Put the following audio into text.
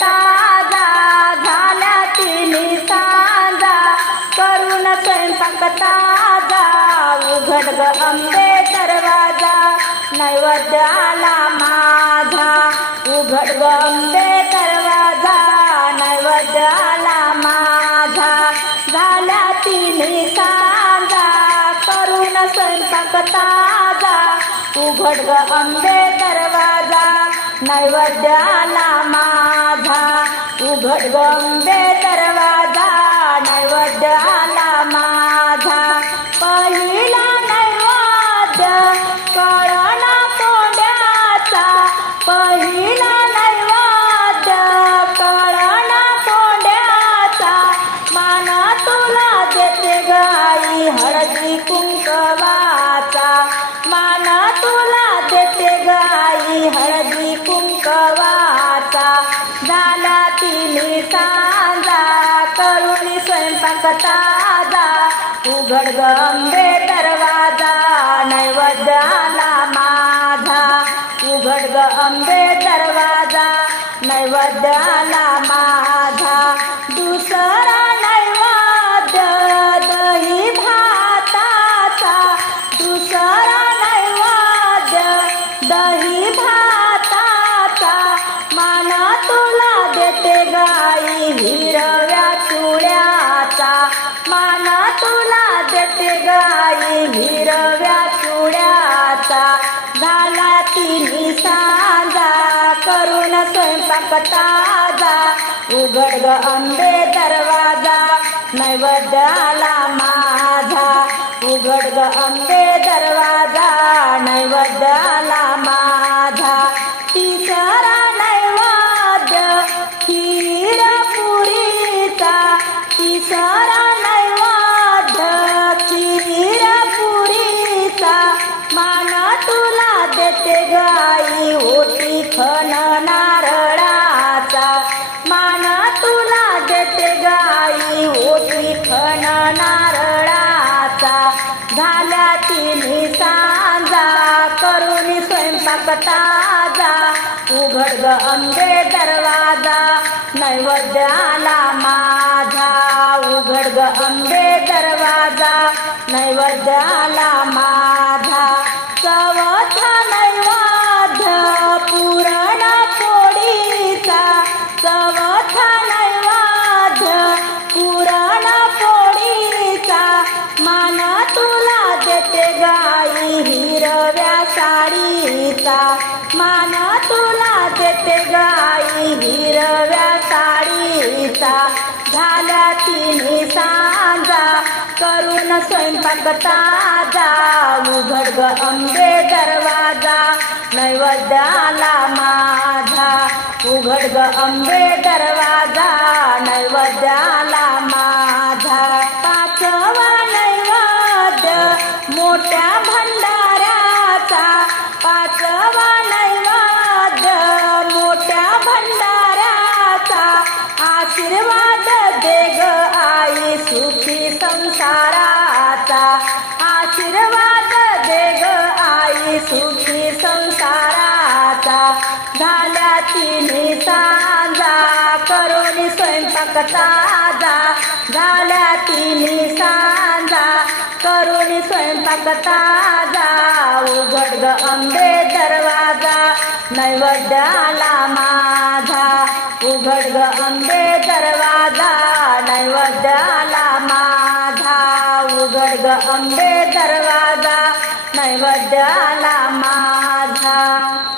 ताजा झाल्या तिने सांजा करून स्वयंपाक ताजा उघड ग अंबे दरवाजा. आला माझा उघड ग अंबे दरवाजा. आला माझा झाल्या तिने सांजा करून स्वयंपाक ताजा उघड ग अंबे दरवाजा. नैवेद्याला उघड उघड गंबे दरवाजा नैवद्याला माझा. उघड ग अंबे दरवाजा नैवद्याला माझा. दुसरा ताजा उघड ग अंबे दरवाजा नैवेद्याला माझा उघड ग अंबे नारळाचा झाल्या तिन्ही सांजा. करून स्वयंपाक ताजा. उघड ग अंबे दरवाजा नैवेद्याला माझा. उघड ग अंबे दरवाजा नैवेद्याला माझा साडीचा मान तुला देते गाई हिरव्या साडीचा. झाल्या तिन्ही सांजा. करून स्वयंपाक ताजा. उघड ग अंबे दरवाजा. नैवेद्याला माझा. उघड ग अंबे दरवाजा. संसाराचा झाल्या तिने सांजा करून स्वयंपाक ताजा झाल्या तिने सांजा करून स्वयंपाक ताजा उघड ग आंबे दरवाजा. नैवद्य आला माझा. उघड ग आंबे दरवाजा. नैवद्य आला माझा. उघड ग आंबे दरवाजा. नैवेद्याला माझा Ha ha.